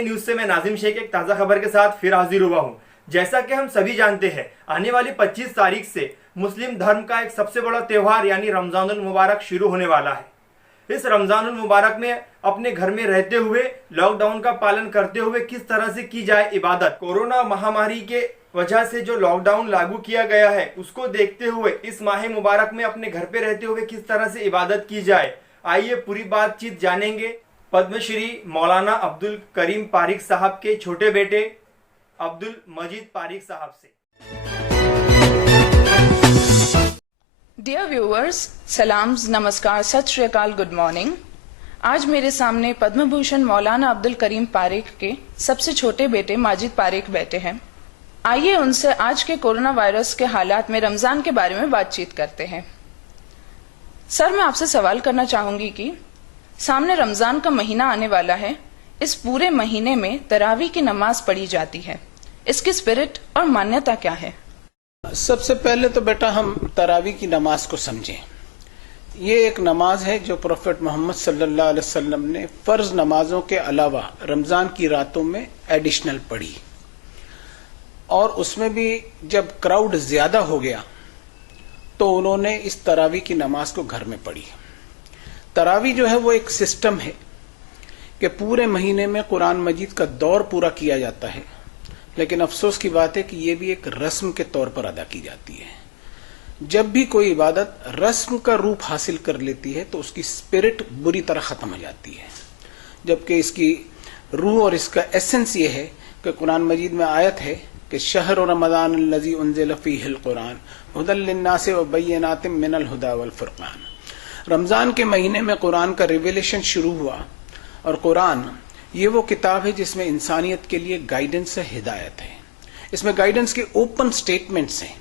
नई न्यूज से मैं नाजिम शेख एक ताज़ा खबर के साथ फिर हाजिर हुआ हूं। जैसा कि हम सभी जानते हैं, आने वाली 25 तारीख से मुस्लिम धर्म का एक सबसे बड़ा त्योहार यानी रमजानुल मुबारक शुरू होने वाला है। इस रमजानुल मुबारक में अपने घर में रहते हुए, लॉकडाउन का पालन करते हुए किस तरह से की जाए इबादत। कोरोना महामारी के वजह से जो लॉकडाउन लागू किया गया है, उसको देखते हुए इस माह मुबारक में अपने घर पे रहते हुए किस तरह से इबादत की जाए, आइए पूरी बातचीत जानेंगे पद्मश्री मौलाना अब्दुल करीम पारिक साहब के छोटे बेटे अब्दुल मजीद पारिक साहब से। डियर व्यूअर्स, सलाम्स, नमस्कार, सत श्री अकाल, गुड मॉर्निंग। आज मेरे सामने पद्म भूषण मौलाना अब्दुल करीम पारिक के सबसे छोटे बेटे माजिद पारिक बैठे हैं। आइए उनसे आज के कोरोना वायरस के हालात में रमजान के बारे में बातचीत करते हैं। सर, मैं आपसे सवाल करना चाहूंगी कि सामने रमजान का महीना आने वाला है। इस पूरे महीने में तरावी की नमाज पढ़ी जाती है, इसकी स्पिरिट और मान्यता क्या है? सबसे पहले तो बेटा हम तरावी की नमाज को समझें। ये एक नमाज है जो प्रोफेट मोहम्मद सल्लल्लाहु अलैहि वसल्लम ने फर्ज नमाजों के अलावा रमजान की रातों में एडिशनल पढ़ी, और उसमें भी जब क्राउड ज्यादा हो गया तो उन्होंने इस तरावी की नमाज को घर में पढ़ी। तरावी जो है वो एक सिस्टम है कि पूरे महीने में कुरान मजीद का दौर पूरा किया जाता है, लेकिन अफसोस की बात है कि ये भी एक रस्म के तौर पर अदा की जाती है। जब भी कोई इबादत रस्म का रूप हासिल कर लेती है तो उसकी स्पिरिट बुरी तरह खत्म हो जाती है, जबकि इसकी रूह और इसका एसेंस ये है कि कुरान मजीद में आयत है कि शहर रमज़ान अल्लज़ी उन्ज़िल फ़ीहिल कुरान हुदल लिन्नासि व बय्यिनातिम मिनल हुदा वल फुरक़ान। रमजान के महीने में कुरान का रिवेलेशन शुरू हुआ, और कुरान ये वो किताब है जिसमें इंसानियत के लिए गाइडेंस है, हिदायत है। इसमें गाइडेंस के ओपन स्टेटमेंट्स हैं,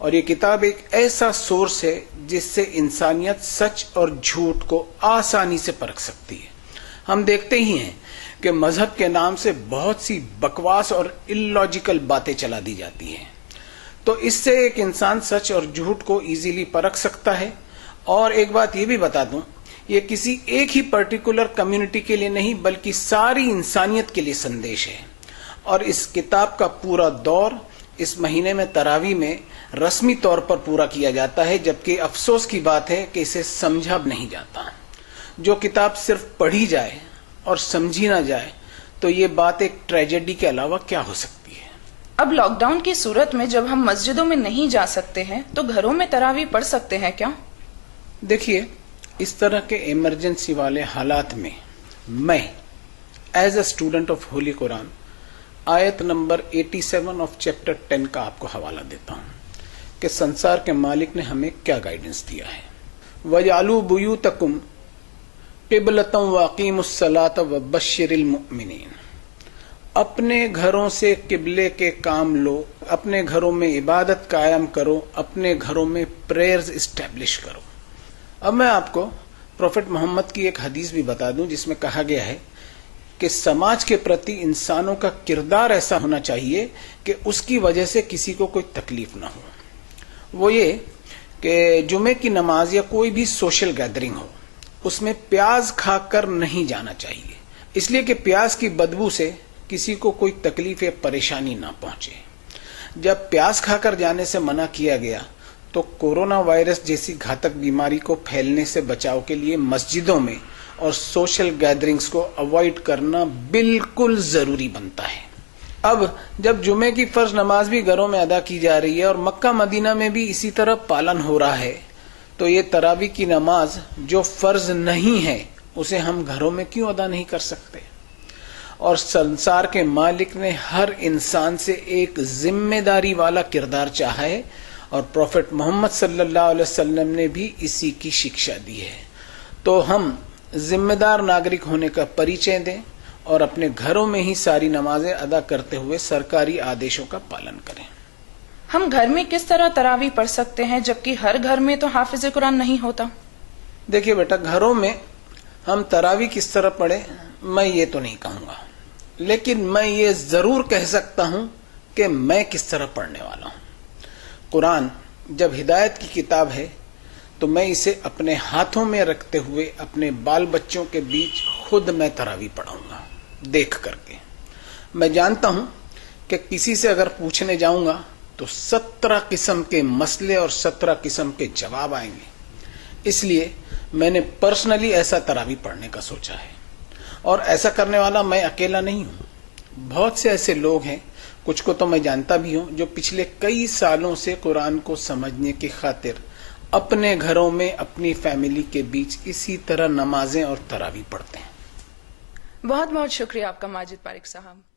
और ये किताब एक ऐसा सोर्स है जिससे इंसानियत सच और झूठ को आसानी से परख सकती है। हम देखते ही हैं कि मजहब के नाम से बहुत सी बकवास और इलॉजिकल बातें चला दी जाती हैं, तो इससे एक इंसान सच और झूठ को इजीली परख सकता है। और एक बात ये भी बता दूं, ये किसी एक ही पर्टिकुलर कम्युनिटी के लिए नहीं बल्कि सारी इंसानियत के लिए संदेश है। और इस किताब का पूरा दौर इस महीने में तरावी में रस्मी तौर पर पूरा किया जाता है, जबकि अफसोस की बात है कि इसे समझा नहीं जाता। जो किताब सिर्फ पढ़ी जाए और समझी ना जाए तो ये बात एक ट्रेजेडी के अलावा क्या हो सकती है। अब लॉकडाउन की सूरत में जब हम मस्जिदों में नहीं जा सकते हैं तो घरों में तरावी पढ़ सकते हैं क्या? देखिए, इस तरह के इमरजेंसी वाले हालात में मैं as a student of holy Quran आयत नंबर 87 ऑफ चैप्टर 10 का आपको हवाला देता हूं कि संसार के मालिक ने हमें क्या गाइडेंस दिया है। वजालू बुयूतकुम क़िबलतम वक़ीमुस्सलात वबश्शिरिल मुमिनीन। अपने घरों से किबले के काम लो, अपने घरों में इबादत कायम करो, अपने घरों में प्रेयर्स इस्टेब्लिश करो। अब मैं आपको प्रोफेट मोहम्मद की एक हदीस भी बता दूं जिसमें कहा गया है कि समाज के प्रति इंसानों का किरदार ऐसा होना चाहिए कि उसकी वजह से किसी को कोई तकलीफ ना हो। वो ये कि जुमे की नमाज या कोई भी सोशल गैदरिंग हो, उसमें प्याज खाकर नहीं जाना चाहिए, इसलिए कि प्याज की बदबू से किसी को कोई तकलीफ या परेशानी ना पहुंचे। जब प्याज खाकर जाने से मना किया गया तो कोरोना वायरस जैसी घातक बीमारी को फैलने से बचाव के लिए मस्जिदों में और सोशल गैदरिंग्स को अवॉइड करना बिल्कुल जरूरी बनता है। अब जब जुमे की फर्ज नमाज भी घरों में अदा की जा रही है और मक्का मदीना में भी इसी तरह पालन हो रहा है, तो ये तरावी की नमाज जो फर्ज नहीं है उसे हम घरों में क्यों अदा नहीं कर सकते? और संसार के मालिक ने हर इंसान से एक जिम्मेदारी वाला किरदार चाहा है, और प्रोफेट मोहम्मद सल्लल्लाहु अलैहि वसल्लम ने भी इसी की शिक्षा दी है। तो हम जिम्मेदार नागरिक होने का परिचय दें और अपने घरों में ही सारी नमाजें अदा करते हुए सरकारी आदेशों का पालन करें। हम घर में किस तरह तरावी पढ़ सकते हैं जबकि हर घर में तो हाफिज कुरान नहीं होता? देखिए बेटा, घरों में हम तरावी किस तरह पढ़े मैं ये तो नहीं कहूंगा, लेकिन मैं ये जरूर कह सकता हूं कि मैं किस तरह पढ़ने वाला हूं। कुरान जब हिदायत की किताब है तो मैं इसे अपने हाथों में रखते हुए अपने बाल बच्चों के बीच खुद मैं तरावी पढ़ाऊंगा देख करके। میں جانتا ہوں کہ کسی سے اگر پوچھنے جاؤں گا تو 17 قسم کے مسئلے اور 17 قسم کے جواب آئیں گے. اس لیے میں نے پرسنلی ایسا تراویح پڑھنے کا سوچا ہے. اور ایسا کرنے والا میں اکیلا نہیں ہوں. بہت سے ایسے لوگ ہیں, کچھ کو تو میں جانتا بھی ہوں, جو پچھلے کئی سالوں سے قرآن کو سمجھنے کی خاطر اپنے گھروں میں اپنی فیملی کے بیچ اسی طرح نمازیں اور تراویح پڑھتے ہیں. بہت بہت شکریہ آپ کا ماجد پاریک صاحب.